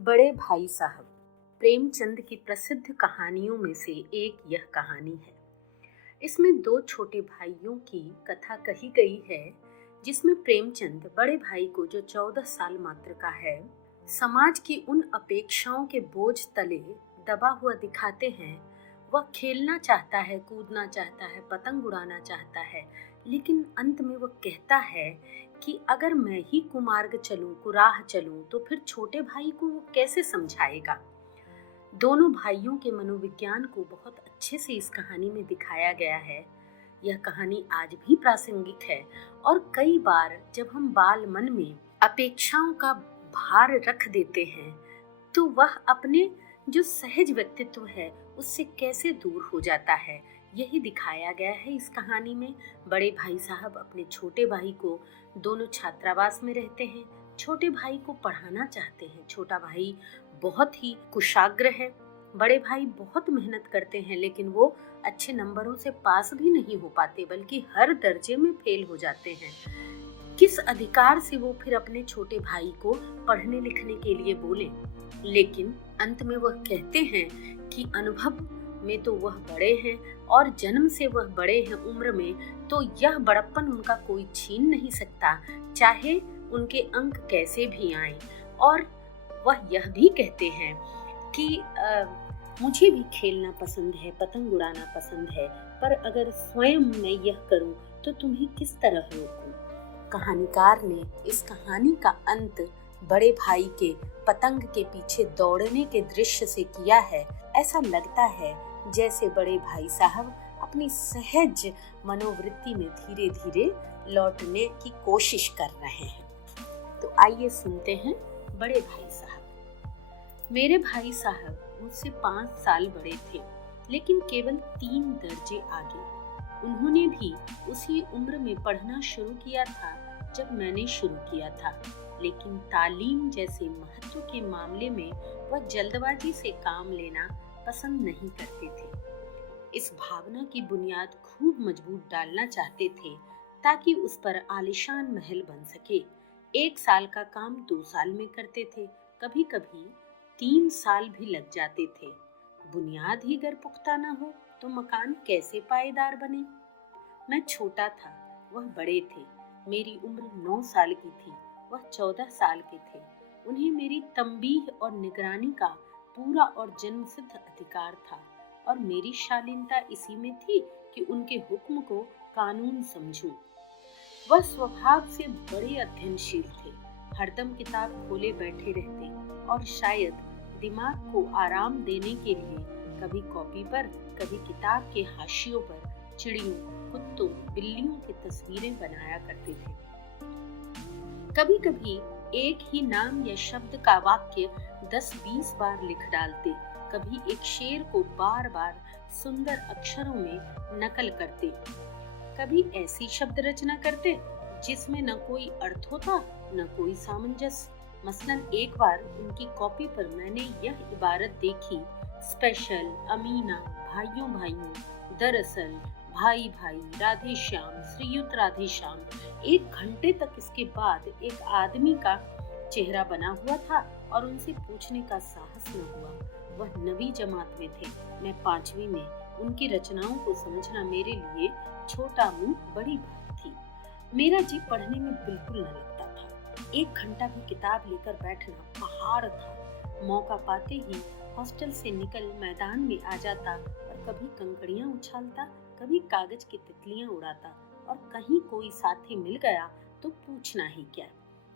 बड़े भाई साहब प्रेमचंद की प्रसिद्ध कहानियों में से एक यह कहानी है। इसमें दो छोटे भाइयों की कथा कही गई है, जिसमें प्रेमचंद बड़े भाई को, जो 14 साल मात्र का है, समाज की उन अपेक्षाओं के बोझ तले दबा हुआ दिखाते हैं। वह खेलना चाहता है, कूदना चाहता है, पतंग उड़ाना चाहता है, लेकिन अंत में वह कहता है कि अगर मैं ही कुमार्ग चलूं, कुराह चलूं, तो फिर छोटे भाई को वो कैसे समझाएगा। दोनों भाइयों के मनोविज्ञान को बहुत अच्छे से इस कहानी में दिखाया गया है। यह कहानी आज भी प्रासंगिक है और कई बार जब हम बाल मन में अपेक्षाओं का भार रख देते हैं, तो वह अपने जो सहज व्यक्तित्व है उससे कैसे दूर हो जाता है, यही दिखाया गया है इस कहानी में। बड़े भाई साहब अपने छोटे भाई को, दोनों छात्रावास में रहते हैं, छोटे भाई को पढ़ाना चाहते हैं। छोटा भाई बहुत ही कुशाग्र है, बड़े भाई बहुत मेहनत करते हैं, लेकिन वो अच्छे नंबरों से पास भी नहीं हो पाते, बल्कि हर दर्जे में फेल हो जाते हैं। किस अधिकार से वो फिर अपने छोटे भाई को पढ़ने लिखने के लिए बोले। लेकिन अंत में वह कहते हैं कि अनुभव में तो वह बड़े हैं और जन्म से वह बड़े हैं उम्र में, तो यह बड़प्पन उनका कोई छीन नहीं सकता, चाहे उनके अंक कैसे भी आएं। और वह यह भी कहते हैं कि मुझे भी खेलना पसंद है, पतंग उड़ाना पसंद है, पर अगर स्वयं मैं यह करूं तो तुम्हें किस तरह रोकूं। कहानीकार ने इस कहानी का अंत बड़े भाई के पतंग के पीछे दौड़ने के दृश्य से किया है। ऐसा लगता है जैसे बड़े भाई साहब अपनी सहज मनोवृत्ति में धीरे धीरे लौटने की कोशिश कर रहे हैं। तो आइए सुनते हैं बड़े भाई साहब। मेरे भाई साहब मुझसे 5 साल बड़े थे, लेकिन केवल 3 दर्जे आगे। उन्होंने भी उसी उम्र में पढ़ना शुरू किया था जब मैंने शुरू किया था, लेकिन तालीम जैसे महत्व के मामले में वह जल्दबाजी से काम लेना पसंद नहीं करते थे। इस भावना की बुनियाद खूब मजबूत डालना चाहते थे, ताकि उस पर आलीशान महल बन सके। 1 साल का काम 2 साल में करते थे, कभी कभी 3 साल भी लग जाते थे। बुनियाद ही अगर पुख्ता न हो तो मकान कैसे पायेदार बने। मैं छोटा था, वह बड़े थे। मेरी उम्र 9 साल की थी, वह 14 साल के थे। उन्हें मेरी तंबीह और निगरानी का पूरा और जन्मसिद्ध अधिकार था, और मेरी शालीनता इसी में थी कि उनके हुक्म को कानून समझूं। वह स्वभाव से बड़े अध्ययनशील थे, हरदम किताब खोले बैठे रहते, और शायद दिमाग को आराम देने के लिए कभी कॉपी पर, कभी किताब के हाशियों पर चिड़ियों, कुत्तों, बिल्लियों की तस्वीरें बनाया करते थे। कभी कभी एक ही नाम या शब्द का वाक्य 10-20 बार लिख डालते, कभी एक शेर को बार बार सुंदर अक्षरों में नकल करते, कभी ऐसी शब्द रचना करते जिसमें न कोई अर्थ होता, न कोई सामंजस्य। मसलन एक बार उनकी कॉपी पर मैंने यह इबारत देखी, स्पेशल, अमीना, भाइयों भाइयों, दरअसल, भाई भाई, राधे श्याम, श्रीयुत राधे श्याम। 1 घंटे तक इसके बाद एक आदमी का चेहरा बना हुआ था और उनसे पूछने का साहस न हुआ। वह 9वीं जमात में थे, मैं 5वीं में। उनकी रचनाओं को समझना मेरे लिए छोटा मुंह बड़ी बात थी। मेरा जी पढ़ने में बिल्कुल न लगता था। 1 घंटा भी किताब लेकर बैठना पहाड़ था। मौका पाते ही हॉस्टल से निकल मैदान में आ जाता और कभी कंकड़ियां उछालता, कभी कागज की तितलियां उड़ाता, और कहीं कोई साथी मिल गया तो पूछना ही क्या।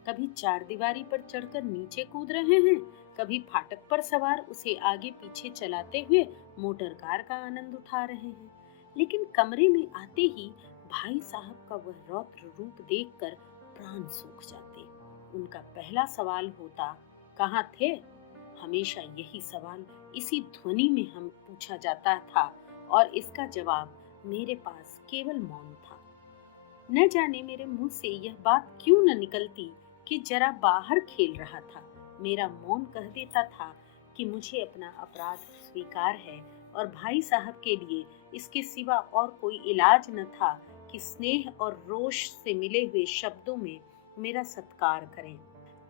कभी 4 दीवारी पर चढ़कर नीचे कूद रहे हैं, कभी फाटक पर सवार उसे आगे पीछे चलाते हुए मोटर कार का आनंद उठा रहे हैं। लेकिन कमरे में आते ही भाई साहब का वह रौद्र रूप देखकर प्राण सूख जाते। उनका पहला सवाल होता, कहाँ थे? हमेशा यही सवाल इसी ध्वनि में हम पूछा जाता था, और इसका जवाब मेरे पास केवल मौन था। न जाने मेरे मुंह से यह बात क्यों न निकलती कि जरा बाहर खेल रहा था। मेरा मौन कह देता था कि मुझे अपना अपराध स्वीकार है, और भाई साहब के लिए इसके सिवा और कोई इलाज न था कि स्नेह और रोष से मिले हुए शब्दों में मेरा सत्कार करें।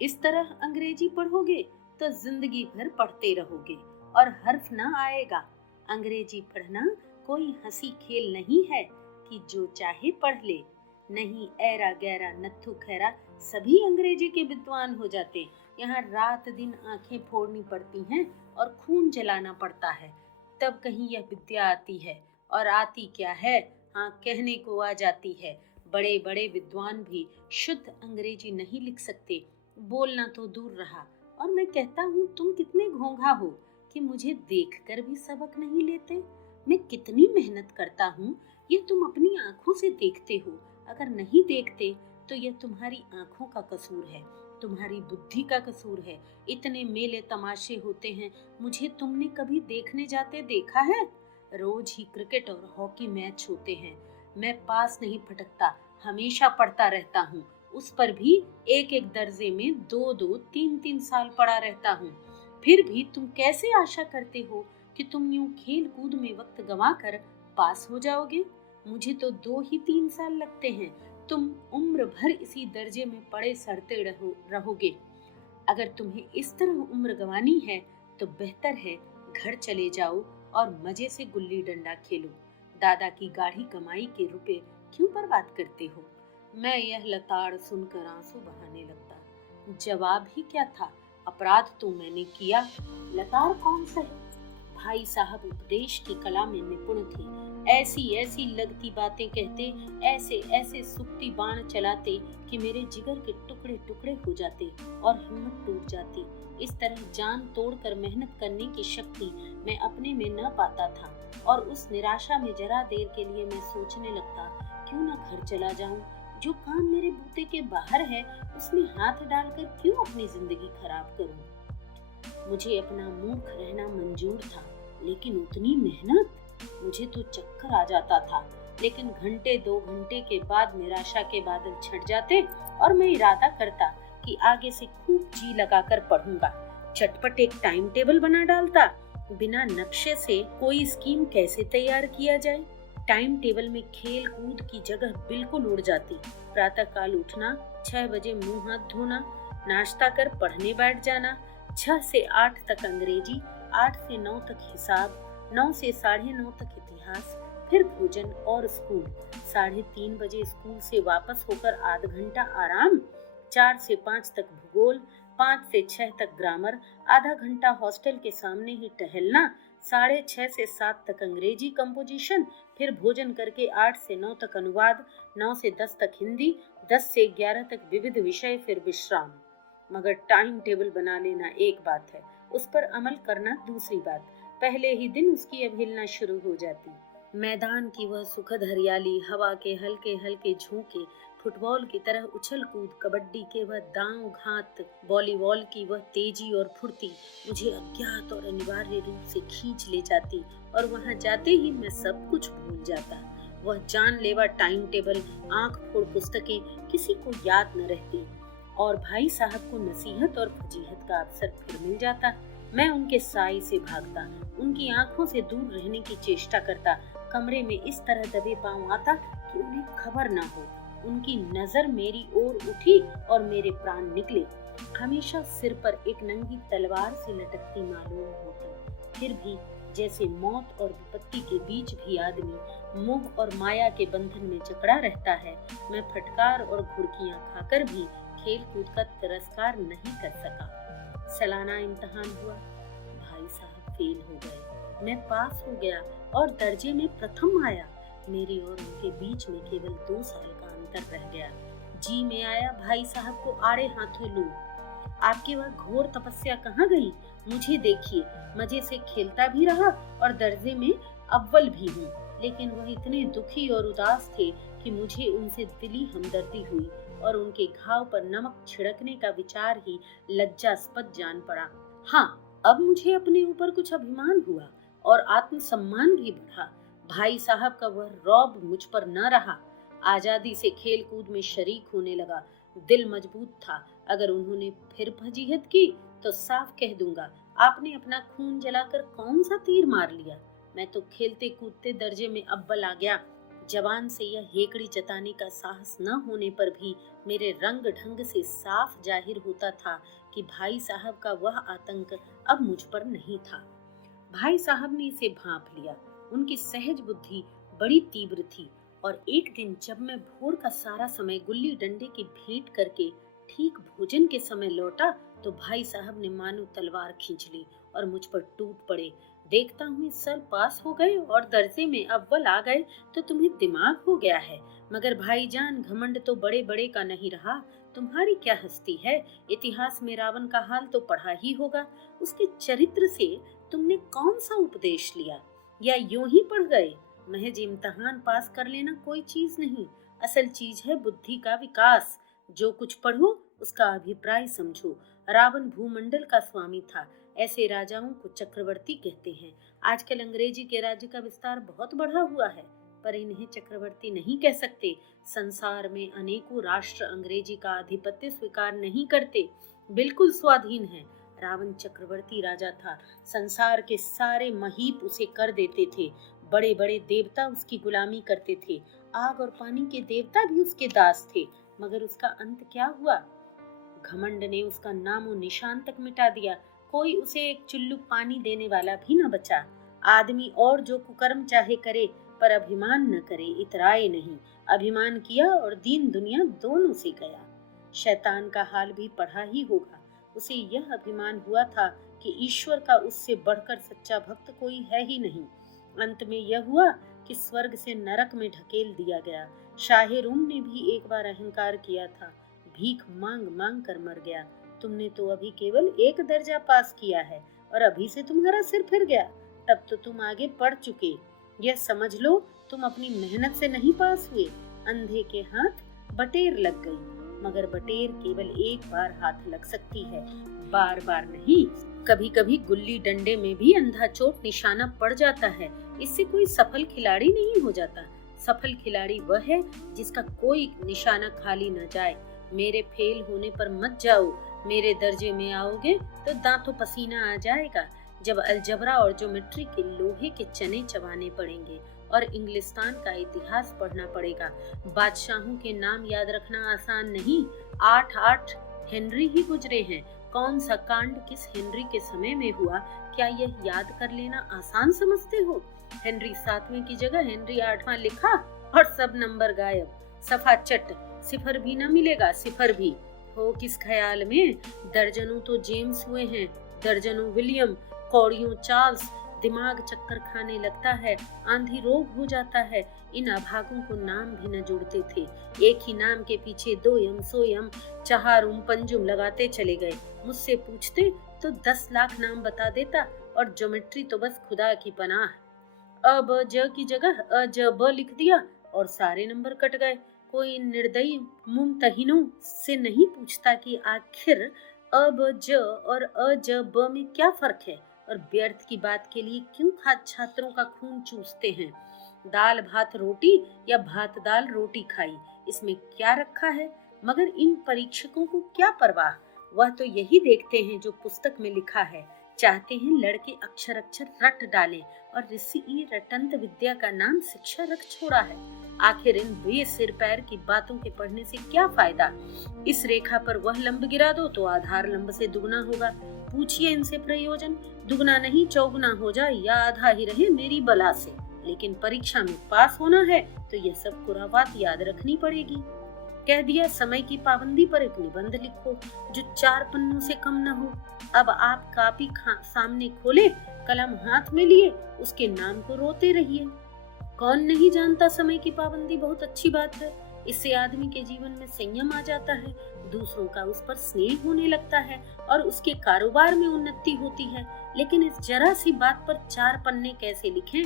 इस तरह अंग्रेजी पढ़ोगे तो जिंदगी भर पढ़ते रहोगे और हर्फ ना आएगा। अंग्रेजी पढ़ना कोई हंसी खेल नहीं है कि जो चाहे पढ़ ले। नहीं, ऐरा गैरा नत्थु खैरा सभी अंग्रेजी के विद्वान हो जाते। यहाँ रात दिन आंखें फोड़नी पड़ती हैं और खून जलाना पड़ता है, तब कहीं यह विद्या आती है। और आती क्या है, हाँ, कहने को आ जाती है। बड़े बड़े विद्वान भी शुद्ध अंग्रेजी नहीं लिख सकते, बोलना तो दूर रहा। और मैं कहता हूँ, तुम कितने घोंघा हो कि मुझे देखकर भी सबक नहीं लेते। मैं कितनी मेहनत करता हूँ, ये तुम अपनी आंखों से देखते हो। अगर नहीं देखते तो यह तुम्हारी आंखों का कसूर है, तुम्हारी बुद्धि का कसूर है। इतने मेले तमाशे होते हैं, मुझे तुमने कभी देखने जाते देखा है? रोज ही क्रिकेट और हॉकी मैच होते हैं, मैं पास नहीं फटकता, हमेशा पढ़ता रहता हूँ। उस पर भी एक एक दर्जे में 2-2, 3-3 साल पढ़ा रहता हूँ। फिर भी तुम कैसे आशा करते हो कि तुम यूं खेल कूद में वक्त गंवाकर पास हो जाओगे? मुझे तो 2 ही 3 साल लगते हैं, तुम उम्र भर इसी दर्जे में पड़े सड़ते रहोगे। अगर तुम्हें इस तरह उम्र गंवानी है तो बेहतर है घर चले जाओ और मजे से गुल्ली डंडा खेलो। दादा की गाढ़ी कमाई के रुपए क्यों बर्बाद करते हो? मैं यह लताड़ सुनकर आंसू बहाने लगता। जवाब ही क्या था, अपराध तो मैंने किया, लताड़ कौन सा है? भाई साहब उपदेश की कला में निपुण थे। ऐसी ऐसी लगती बातें कहते, ऐसे ऐसे सुक्ति बाण चलाते कि मेरे जिगर के टुकड़े टुकड़े हो जाते और हिम्मत टूट जाती। इस तरह जान तोड़कर मेहनत करने की शक्ति मैं अपने में न पाता था और उस निराशा में जरा देर के लिए मैं सोचने लगता, क्यों न घर चला जाऊं। जो काम मेरे बूते के बाहर है उसमें हाथ डालकर क्यों अपनी जिंदगी खराब करूं। मुझे अपना मूर्ख रहना मंजूर था, लेकिन उतनी मेहनत, मुझे तो चक्कर आ जाता था। लेकिन घंटे 2 घंटे के बाद निराशा के बादल छट जाते और मैं इरादा करता कि आगे से खूब जी लगाकर पढ़ूंगा। चटपट एक टाइम टेबल बना डालता। बिना नक्शे से कोई स्कीम कैसे तैयार किया जाए? टाइम टेबल में खेल कूद की जगह बिल्कुल उड़ जाती। प्रातः काल उठना, 6 बजे मुंह हाथ धोना, नाश्ता कर पढ़ने बैठ जाना, 6 से 8 तक अंग्रेजी, 8 से 9 तक हिसाब, 9 से 9:30 तक इतिहास, फिर भोजन और स्कूल। 3:30 बजे स्कूल से वापस होकर आधा घंटा आराम, 4 से 5 तक भूगोल, 5 से 6 तक ग्रामर, आधा घंटा हॉस्टल के सामने ही टहलना, 6:30 से 7 तक अंग्रेजी कंपोजिशन, फिर भोजन करके 8 से 9 तक अनुवाद, 9 से 10 तक हिंदी, 10 से 11 तक विविध विषय, फिर विश्राम। मगर टाइम टेबल बना लेना एक बात है, उस पर अमल करना दूसरी बात। पहले ही दिन उसकी अवहेलना शुरू हो जाती। मैदान की वह सुखद हरियाली, हवा के हल्के हल्के झोंके, फुटबॉल की तरह उछल कूद, कबड्डी के वह दांव घात, वॉलीबॉल की वह तेजी और फुर्ती मुझे अज्ञात और अनिवार्य रूप से खींच ले जाती और वहां जाते ही मैं सब कुछ भूल जाता। वह जानलेवा टाइम टेबल, आंख फोड़ पुस्तकें किसी को याद न रहती और भाई साहब को नसीहत और फजीहत का अवसर फिर मिल जाता। मैं उनके साए से भागता, उनकी आंखों से दूर रहने की चेष्टा करता, कमरे में इस तरह दबे पांव आता कि उन्हें खबर ना हो। उनकी नजर मेरी ओर उठी और मेरे प्राण निकले। हमेशा सिर पर एक नंगी तलवार से लटकती मालूम होती। फिर भी जैसे मौत और विपत्ति के बीच भी आदमी मोह और माया के बंधन में जकड़ा रहता है, मैं फटकार और घुड़कियां खाकर भी खेल कूद का तिरस्कार नहीं कर सका। सालाना इम्तिहान हुआ, भाई साहब फेल हो गए, मैं पास हो गया और दर्जे में प्रथम आया। मेरे और उनके बीच में केवल 2 साल का अंतर रह गया। जी में आया भाई साहब को आड़े हाथों लूं। आपकी वह घोर तपस्या कहाँ गई? मुझे देखिए, मजे से खेलता भी रहा और दर्जे में अव्वल भी हूँ। लेकिन वह इतने दुखी और उदास थे कि मुझे उनसे दिली हमदर्दी हुई और उनके घाव पर नमक छिड़कने का विचार ही लज्जास्पद जान पड़ा। हाँ, अब मुझे अपने ऊपर कुछ अभिमान हुआ और आत्मसम्मान भी बढ़ा। भाई साहब का वह रौब मुझ पर न रहा। आजादी से खेल कूद में शरीक होने लगा। दिल मजबूत था। अगर उन्होंने फिर फजीहत की तो साफ कह दूंगा, आपने अपना खून जलाकर कौन सा तीर मार लिया। मैं तो खेलते कूदते दर्जे में अव्वल आ गया। जबान से यह हेकड़ी जताने का साहस न होने पर भी मेरे रंग ढंग से साफ जाहिर होता था कि भाई साहब का वह आतंक अब मुझ पर नहीं था। भाई साहब ने इसे भांप लिया। उनकी सहज बुद्धि बड़ी तीव्र थी और एक दिन जब मैं भोर का सारा समय गुल्ली डंडे की भेंट करके ठीक भोजन के समय लौटा तो भाई साहब ने मानो तलवार खींच ली और मुझ पर टूट पड़े। देखता हूँ इस साल पास हो गए और दर्जे में अव्वल आ गए तो तुम्हें दिमाग हो गया है। मगर भाईजान, घमंड तो बड़े बड़े का नहीं रहा। तुम्हारी क्या हस्ती है। इतिहास में रावण का हाल तो पढ़ा ही होगा। उसके चरित्र से तुमने कौन सा उपदेश लिया, या यूं ही पढ़ गए? महज इम्तिहान पास कर लेना कोई चीज नहीं, असल चीज है बुद्धि का विकास। जो कुछ पढ़ो उसका अभिप्राय समझो। रावण भूमंडल का स्वामी था। ऐसे राजाओं को चक्रवर्ती कहते हैं। आजकल अंग्रेजी के राज्य का विस्तार बहुत बढ़ा हुआ है, पर इन्हें चक्रवर्ती नहीं कह सकते। संसार में अनेकों राष्ट्र अंग्रेजी का आधिपत्य स्वीकार नहीं करते, बिल्कुल स्वाधीन है। रावण चक्रवर्ती राजा था। संसार के सारे महीप उसे कर देते थे। बड़े बड़े देवता उसकी गुलामी करते थे। आग और पानी के देवता भी उसके दास थे। मगर उसका अंत क्या हुआ? घमंड ने उसका नामो निशान तक मिटा दिया। कोई उसे एक चुल्लू पानी देने वाला भी न बचा। आदमी और जो कुकर्म चाहे करे, पर अभिमान न करे, इतराए नहीं। अभिमान किया और दीन दुनिया दोनों से गया। शैतान का हाल भी पढ़ा ही होगा। उसे यह अभिमान हुआ था कि ईश्वर का उससे बढ़कर सच्चा भक्त कोई है ही नहीं। अंत में यह हुआ कि स्वर्ग से नरक में ढकेल दिया गया। शाहे रूम ने भी एक बार अहंकार किया था, भीख मांग मांग कर मर गया। तुमने तो अभी केवल एक दर्जा पास किया है और अभी से तुम्हारा सिर फिर गया। तब तो तुम आगे पढ़ चुके। यह समझ लो तुम अपनी मेहनत से नहीं पास हुए। अंधे के हाथ बटेर लग गई। मगर बटेर केवल एक बार हाथ लग सकती है, बार बार नहीं। कभी कभी गुल्ली डंडे में भी अंधा चोट निशाना पड़ जाता है। इससे कोई सफल खिलाड़ी नहीं हो जाता। सफल खिलाड़ी वह है जिसका कोई निशाना खाली न जाए। मेरे फेल होने पर मत जाओ। मेरे दर्जे में आओगे तो दांतों पसीना आ जाएगा। जब अलजबरा और ज्योमेट्री के लोहे के चने चबाने पड़ेंगे और इंग्लिस्तान का इतिहास पढ़ना पड़ेगा। बादशाहों के नाम याद रखना आसान नहीं। 8 हेनरी ही गुजरे हैं। कौन सा कांड किस हेनरी के समय में हुआ, क्या यह याद कर लेना आसान समझते हो? हेनरी 7वें की जगह हेनरी 8वां लिखा और सब नंबर गायब। सफा चट, सिफर भी न मिलेगा, सिफर भी। हो किस ख्याल में? दर्जनों तो जेम्स हुए हैं, दर्जनों विलियम, कौड़ियों चार्ल्स। दिमाग चक्कर खाने लगता है, आंधी रोग हो जाता है। इन अभागों को नाम भी न जुड़ते थे। एक ही नाम के पीछे 2 यम, 100 यम, चहारुम पंजुम लगाते चले गए। मुझसे पूछते तो 10 लाख नाम बता देता और ज्योमेट्री तो बस खुदा की पनाह। अब ज की जगह अज ब लिख दिया और सारे नंबर कट गए। कोई निर्दयी मुमतहिनों से नहीं पूछता कि आखिर अब ज और अज ब में क्या फर्क है और व्यर्थ की बात के लिए क्यों छात्रों का खून चूसते हैं। दाल भात रोटी या भात दाल रोटी खाई, इसमें क्या रखा है? मगर इन परीक्षकों को क्या परवाह। वह तो यही देखते हैं जो पुस्तक में लिखा है। चाहते हैं लड़के अक्षर अक्षर रट डालें और ऋषि रटंत विद्या का नाम शिक्षा रख छोड़ा है। आखिर इन बेसिर पैर की बातों के पढ़ने से क्या फायदा। इस रेखा पर वह लंब गिरा दो तो आधार लंब से दुगना होगा। पूछिए इनसे प्रयोजन। दुगना नहीं चौगुना हो जाए या आधा ही रहे मेरी बला से। लेकिन परीक्षा में पास होना है तो यह सब कुराबात याद रखनी पड़ेगी। कह दिया समय की पाबंदी पर एक निबंध लिखो जो 4 पन्नों से कम न हो। अब आप कापी सामने खोले, कलम हाथ में लिए, उसके नाम को रोते रहिए। कौन नहीं जानता समय की पाबंदी बहुत अच्छी बात है। इससे आदमी के जीवन में संयम आ जाता है, दूसरों का उस पर स्नेह होने लगता है और उसके कारोबार में उन्नति होती है। लेकिन इस जरा सी बात पर 4 पन्ने कैसे लिखें?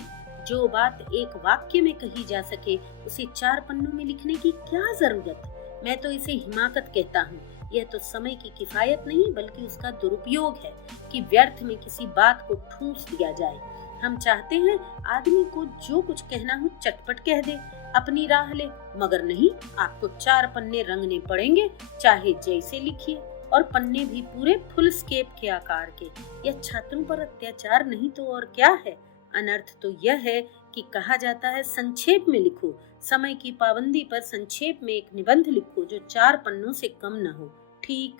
जो बात एक वाक्य में कही जा सके उसे 4 पन्नों में लिखने की क्या जरूरत। मैं तो इसे हिमाकत कहता हूँ। यह तो समय की किफायत नहीं बल्कि उसका दुरुपयोग है कि व्यर्थ में किसी बात को ठूंस दिया जाए। हम चाहते हैं आदमी को जो कुछ कहना हो चटपट कह दे, अपनी राह ले। मगर नहीं, आपको 4 पन्ने रंगने पड़ेंगे, चाहे जैसे लिखिए, और पन्ने भी पूरे फुल स्केप के आकार के। यह छात्रों पर अत्याचार नहीं तो और क्या है। अनर्थ तो यह है कि कहा जाता है संक्षेप में लिखो। समय की पाबंदी पर संक्षेप में एक निबंध लिखो जो 4 पन्नों से कम न हो। ठीक,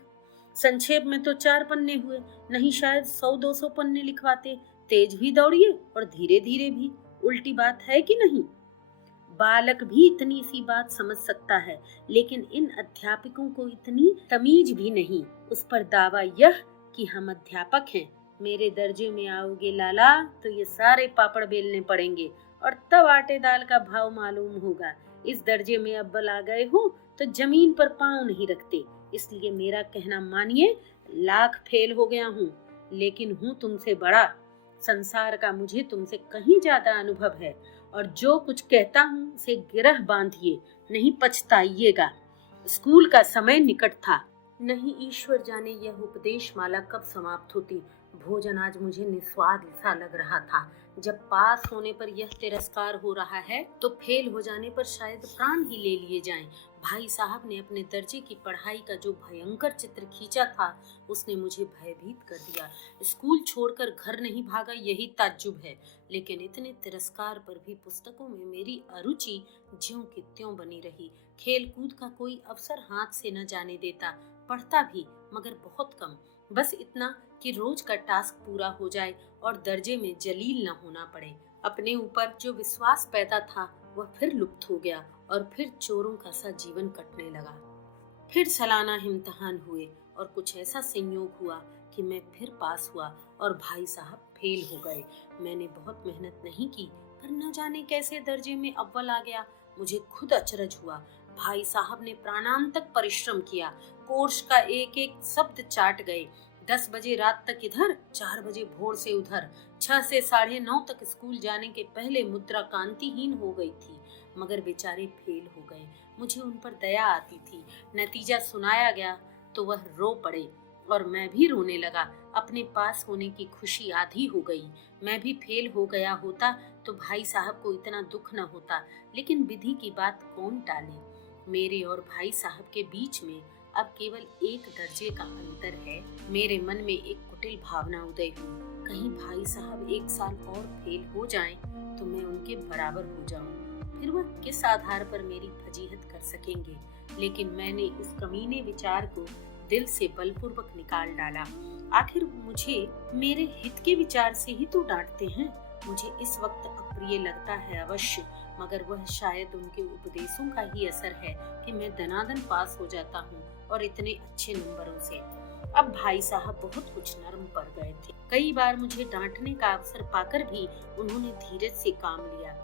संक्षेप में तो 4 पन्ने हुए, नहीं शायद 100-200 पन्ने लिखवाते। तेज भी दौड़िए और धीरे धीरे भी। उल्टी बात है कि नहीं? बालक भी इतनी सी बात समझ सकता है, लेकिन इन अध्यापकों को इतनी तमीज भी नहीं। उस पर दावा यह कि हम अध्यापक हैं। मेरे दर्जे में आओगे लाला तो ये सारे पापड़ बेलने पड़ेंगे और तब आटे दाल का भाव मालूम होगा। इस दर्जे में अव्वल आ गए हो तो जमीन पर पांव नहीं रखते। इसलिए मेरा कहना मानिए, लाख फेल हो गया हूँ, लेकिन हूँ तुमसे बड़ा। संसार का मुझे तुमसे कहीं ज्यादा अनुभव है और जो कुछ कहता हूँ उसे गिरह बांधिए, नहीं पछताइएगा। स्कूल का समय निकट था। नहीं ईश्वर जाने यह उपदेश माला कब समाप्त होती। भोजन आज मुझे निस्वाद सा लग रहा था। जब पास होने पर यह तिरस्कार हो रहा है तो फेल हो जाने पर शायद प्राण ही ले लिए जाएं। भाई साहब ने अपने दर्जे की पढ़ाई का जो भयंकर चित्र खींचा था उसने मुझे भयभीत कर दिया। स्कूल छोड़कर घर नहीं भागा यही ताज्जुब है, लेकिन इतने तिरस्कार पर भी पुस्तकों में मेरी अरुचि ज्यों की त्यों बनी रही। खेल कूद का कोई अवसर हाथ से न जाने देता। पढ़ता भी मगर बहुत कम, बस इतना कि रोज का टास्क पूरा हो जाए और दर्जे में जलील न होना पड़े। अपने ऊपर जो विश्वास पैदा था वह फिर लुप्त हो गया और फिर चोरों का सा जीवन कटने लगा। फिर सालाना इम्तिहान हुए और कुछ ऐसा संयोग हुआ कि मैं फिर पास हुआ और भाई साहब फेल हो गए। मैंने बहुत मेहनत नहीं की पर न जाने कैसे दर्जे में अव्वल आ गया। मुझे खुद अचरज हुआ। भाई साहब ने प्राणांतक परिश्रम किया, कोर्स का एक एक शब्द चाट गए। 10 बजे रात तक इधर, 4 बजे भोर से उधर। 6 से 9:30 तक स्कूल जाने के पहले मुद्रा कांतिहीन हो गई थी, मगर बेचारे फेल हो गए। मुझे उन पर दया आती थी। नतीजा सुनाया गया तो वह रो पड़े और मैं भी रोने लगा। अपने पास होने की खुशी आधी हो गई। मैं भी फेल हो गया होता तो भाई साहब को इतना दुख न होता, लेकिन विधि की बात कौन टाले। मेरे और भाई साहब के बीच में अब केवल एक दर्जे का अंतर है। मेरे मन में एक कुटिल भावना उदय हुई, कहीं भाई साहब 1 साल और फेल हो जाएं तो मैं उनके बराबर हो जाऊं। फिर वह किस आधार पर मेरी फजीहत कर सकेंगे। लेकिन मैंने इस कमीने विचार को दिल से बलपूर्वक निकाल डाला। आखिर मुझे मेरे हित के विचार से ही तो डांटते हैं। मुझे इस वक्त अप्रिय लगता है अवश्य, मगर वह शायद उनके उपदेशों का ही असर है कि मैं दनादन पास हो जाता हूँ और इतने अच्छे नंबरों से। अब भाई साहब बहुत कुछ नरम पड़ गए थे। कई बार मुझे डांटने का अवसर पाकर भी उन्होंने धीरज से काम लिया।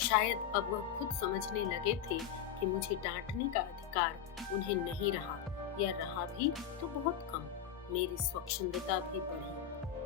शायद अब वह खुद समझने लगे थे कि मुझे डांटने का अधिकार उन्हें नहीं रहा, या रहा भी तो बहुत कम। मेरी स्वच्छंदता भी बढ़ी।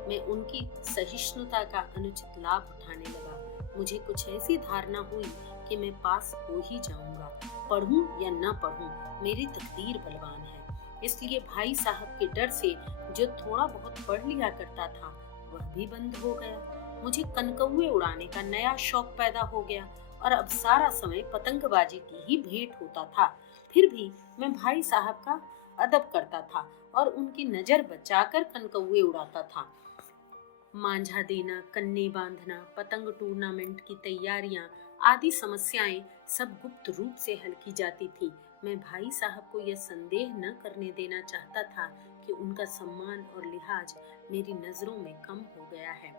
मैं उनकी सहिष्णुता का अनुचित लाभ उठाने लगा। मुझे कुछ ऐसी धारणा हुई कि मैं पास हो ही जाऊंगा। पढ़ूं या न पढ़ूं, मेरी तकदीर बलवान है। इसलिए भाई साहब के डर से जो थोड़ा बहुत पढ़ लिया करता था वह भी बंद हो गया। मुझे कनकौए उड़ाने का नया शौक पैदा हो गया और अब सारा समय पतंगबाजी की ही भेंट होता था। फिर भी मैं भाई साहब का अदब करता था और उनकी नजर बचाकर कनकौए उड़ाता था। मांझा देना, कन्ने बांधना, पतंग टूर्नामेंट की तैयारियां आदि समस्याएं सब गुप्त रूप से हल की जाती थी। मैं भाई साहब को यह संदेह न करने देना चाहता था कि उनका सम्मान और लिहाज मेरी नजरों में कम हो गया है।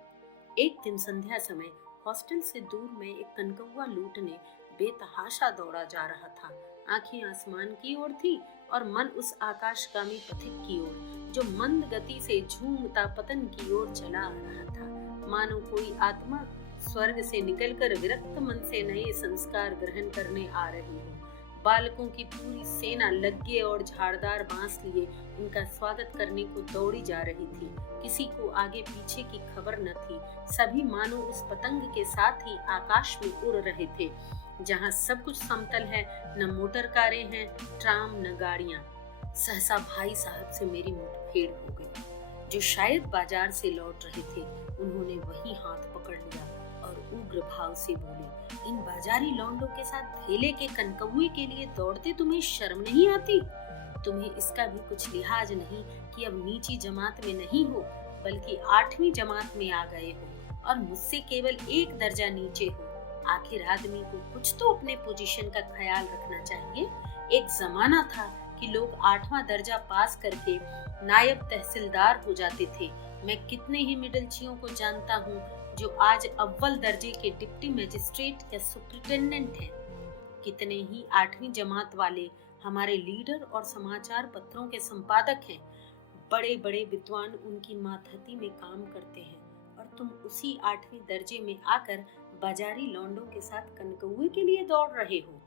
एक दिन संध्या समय हॉस्टल से दूर में एक कनकौआ लूटने बेतहाशा दौड़ा जा रहा था। आंखें आसमान की ओर थी और मन उस आकाशगामी पथिक की ओर जो मंद गति से झूमता पतन की ओर चला आ रहा था। मानो कोई आत्मा स्वर्ग से निकलकर विरक्त मन से नए संस्कार ग्रहण करने आ रही हो। बालकों की पूरी सेना लग्गे और झाड़दार बांस लिए उनका स्वागत करने को दौड़ी जा रही थी। किसी को आगे पीछे की खबर न थी। सभी मानो उस पतंग के साथ ही आकाश में उड़ रहे थे। जहाँ सब कुछ समतल है, न मोटर कारें हैं, ट्राम न गाड़ियां। सहसा भाई साहब से मेरी मुठभेड़ हो गई। जो शायद बाजार से लौट रहे थे, उन्होंने वही हाथ पकड़ लिया और उग्र भाव से बोले, इन बाजारी लौंडों के साथ धेले के कनकौए के लिए दौड़ते तुम्हें शर्म नहीं आती? तुम्हें इसका भी कुछ लिहाज नहीं कि अब नीची जमात में नहीं हो बल्कि 8वीं जमात में आ गए हो और मुझसे केवल एक दर्जा नीचे हो। आखिर आदमी को कुछ तो अपने पोजीशन का ख्याल रखना चाहिए। एक जमाना था कि लोग 8वां दर्जा पास करके नायब तहसीलदार हो जाते थे। मैं कितने ही मिडिलचियों को जानता हूँ जो आज अव्वल दर्जे के डिप्टी मजिस्ट्रेट या सुपरिटेंडेंट हैं। कितने ही 8वीं जमात वाले हमारे लीडर और समाचार पत्रों के संपादक हैं। बड़े बड़े विद्वान उनकी मातहती में काम करते हैं और तुम उसी 8वीं दर्जे में आकर बाजारी लौंडों के साथ कनकौए के लिए दौड़ रहे हो।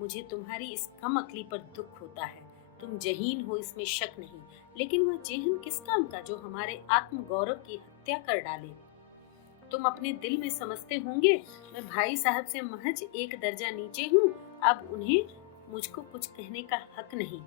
मुझे तुम्हारी इस कम अकली पर दुख होता है। तुम जहीन हो, इसमें शक नहीं, लेकिन वह जेहन किस काम का जो हमारे आत्म गौरव की हत्या कर डाले। तुम अपने दिल में समझते होंगे मैं भाई साहब से महज एक दर्जा नीचे हूँ, अब उन्हें मुझको कुछ कहने का हक नहीं।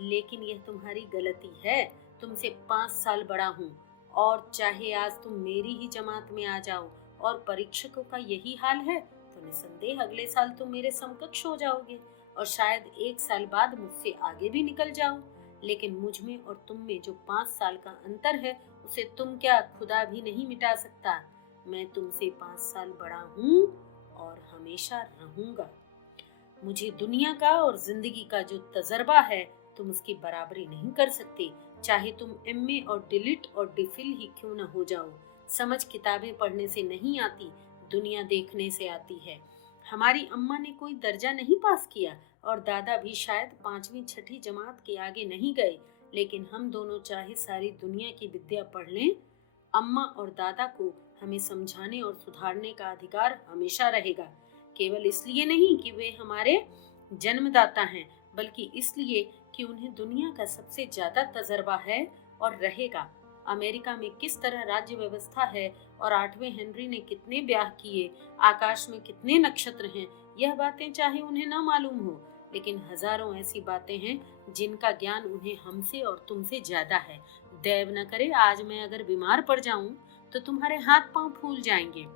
लेकिन यह तुम्हारी गलती है। तुमसे 5 साल बड़ा हूँ और चाहे आज तुम मेरी ही जमात में आ जाओ और परीक्षकों का यही हाल है तो निसंदेह अगले साल तुम मेरे समकक्ष हो जाओगे और शायद 1 साल बाद मुझसे आगे भी निकल जाओ। लेकिन मुझ में और तुम में जो 5 साल का अंतर है उसे तुम क्या खुदा भी नहीं मिटा सकता। मैं तुमसे 5 साल बड़ा हूँ और हमेशा रहूंगा। मुझे दुनिया का और जिंदगी का जो तजर्बा है तुम उसकी बराबरी नहीं कर सकते, चाहे तुम एमए और डिलिट और डिफिल ही क्यों न हो जाओ। समझ किताबें पढ़ने से नहीं आती, दुनिया देखने से आती है। हमारी अम्मा ने कोई दर्जा नहीं पास किया और दादा भी शायद 5वीं 6ठी जमात के आगे नहीं गए, लेकिन हम दोनों चाहे सारी दुनिया की विद्या पढ़ लें, अम्मा और दादा को हमें समझाने और सुधारने का अधिकार हमेशा रहेगा। केवल इसलिए नहीं कि वे हमारे जन्मदाता हैं, बल्कि इसलिए कि उन्हें दुनिया का सबसे ज्यादा तजर्बा है और रहेगा। अमेरिका में किस तरह राज्य व्यवस्था है और 8वें हेनरी ने कितने ब्याह किए, आकाश में कितने नक्षत्र हैं, यह बातें चाहे उन्हें न मालूम हो, लेकिन हजारों ऐसी बातें हैं जिनका ज्ञान उन्हें हमसे और तुमसे ज्यादा है। दैव न करे आज मैं अगर बीमार पड़ जाऊं तो तुम्हारे हाथ पांव फूल जाएंगे।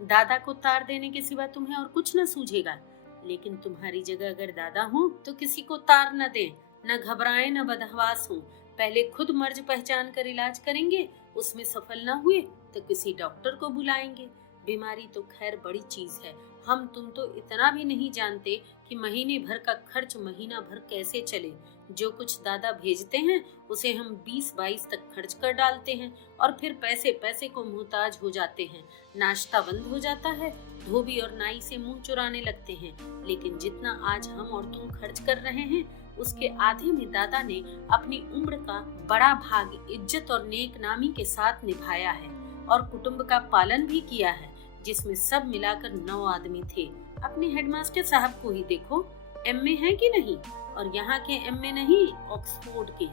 दादा को तार देने के सिवा तुम्हें और कुछ न सूझेगा। लेकिन तुम्हारी जगह अगर दादा हो तो किसी को तार न दें, न घबराएं, न बदहवास हो। पहले खुद मर्ज पहचान कर इलाज करेंगे, उसमें सफल न हुए तो किसी डॉक्टर को बुलाएंगे। बीमारी तो खैर बड़ी चीज है। हम तुम तो इतना भी नहीं जानते कि महीने भर का खर्च महीना भर कैसे चले। जो कुछ दादा भेजते हैं उसे हम 20-22 तक खर्च कर डालते हैं और फिर पैसे पैसे को मुहताज हो जाते हैं। नाश्ता बंद हो जाता है, धोबी और नाई से मुंह चुराने लगते हैं। लेकिन जितना आज हम और तुम खर्च कर रहे हैं उसके आधे में दादा ने अपनी उम्र का बड़ा भाग इज्जत और नेक नामी के साथ निभाया है और कुटुंब का पालन भी किया है, जिसमें सब मिलाकर 9 आदमी थे। अपने हेडमास्टर साहब को ही देखो, एमए है कि नहीं, और यहाँ के एमए नहीं, ऑक्सफोर्ड के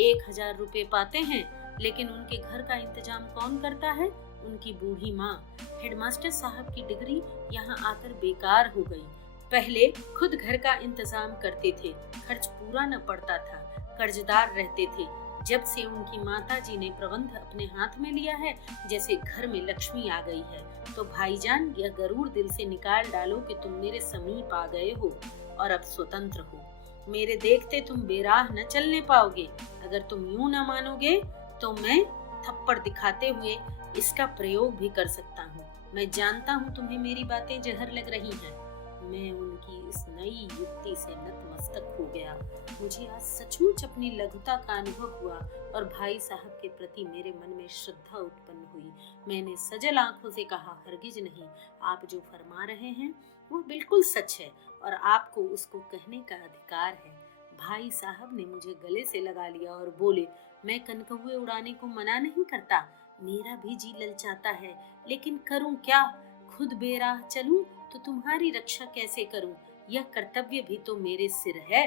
1000 रुपए पाते हैं, लेकिन उनके घर का इंतजाम कौन करता है? उनकी बूढ़ी माँ। हेडमास्टर साहब की डिग्री यहाँ आकर बेकार हो गई। पहले खुद घर का इंतजाम करते थे, खर्च पूरा न पड़ता था, कर्जदार रहते थे। जब से उनकी माताजी ने प्रबंध अपने हाथ में लिया है, जैसे घर में लक्ष्मी आ गई है। तो भाईजान, यह गरूर दिल से निकाल डालो कि तुम मेरे समीप आ गए हो और अब स्वतंत्र हो। मेरे देखते तुम बेराह न चलने पाओगे। अगर तुम यूं न मानोगे तो मैं थप्पड़ दिखाते हुए इसका प्रयोग भी कर सकता हूँ। मैं जानता हूँ तुम्हें मेरी बातें जहर लग रही हैं। मैं उनकी इस नई युक्ति से नतमस्तक हो गया। मुझे आज सचमुच अपनी लघुता का अनुभव हुआ और भाई साहब के प्रति मेरे मन में श्रद्धा उत्पन्न हुई। मैंने सजल आंखों से कहा, हरगिज नहीं, आप जो फरमा रहे हैं वो बिल्कुल सच है और आपको उसको कहने का अधिकार है। भाई साहब ने मुझे गले से लगा लिया और बोले, मैं कनकौए उड़ाने को मना नहीं करता, मेरा भी जी ललचाता है, लेकिन करूं क्या? खुद बेराह चलूं तो तुम्हारी रक्षा कैसे करूं? यह कर्तव्य भी तो मेरे सिर है।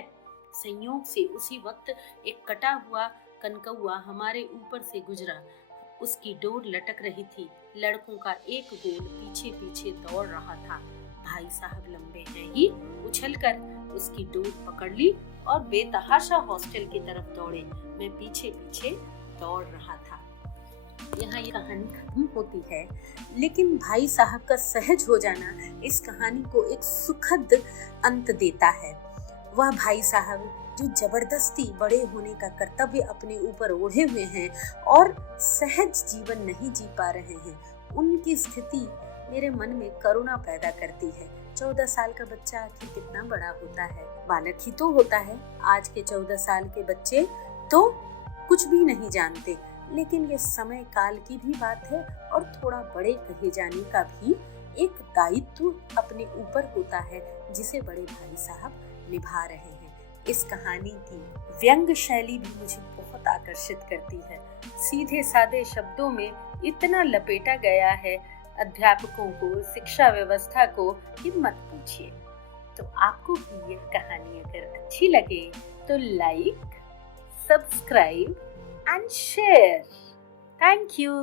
संयोग से उसी वक्त एक कटा हुआ कनकौआ हमारे ऊपर से गुजरा। उसकी डोर लटक रही थी। लड़कों का एक गोल पीछे पीछे दौड़ रहा था। भाई साहब लंबे हैं ही, उछलकर उसकी डोर पकड़ ली और बेतहाशा हॉस्टल की तरफ दौड़े। मैं पीछे पीछे दौड़ रहा था। यहाँ ये कहानी खत्म होती है, लेकिन भाई साहब का सहज हो जाना इस कहानी को एक सुखद अंत देता है। वह भाई साहब जो जबरदस्ती बड़े होने का कर्तव्य अपने ऊपर ओढ़े हुए हैं और सहज जीवन नहीं जी पा रहे हैं, उनकी स्थिति मेरे मन में करुणा पैदा करती है। 14 साल का बच्चा आखिर कितना बड़ा होता है, बालक ही तो होता है। आज के 14 साल के बच्चे तो कुछ भी नहीं जानते, लेकिन ये समय काल की भी बात है और थोड़ा बड़े कहे जाने का भी एक दायित्व अपने ऊपर होता है, जिसे बड़े भाई साहब निभा रहे हैं। इस कहानी की व्यंग्य शैली भी मुझे बहुत आकर्षित करती है। सीधे सादे शब्दों में इतना लपेटा गया है अध्यापकों को, शिक्षा व्यवस्था को, कि मत पूछिए। तो आपको भी यह कहानी अगर अच्छी लगे तो like, subscribe and share. Thank you.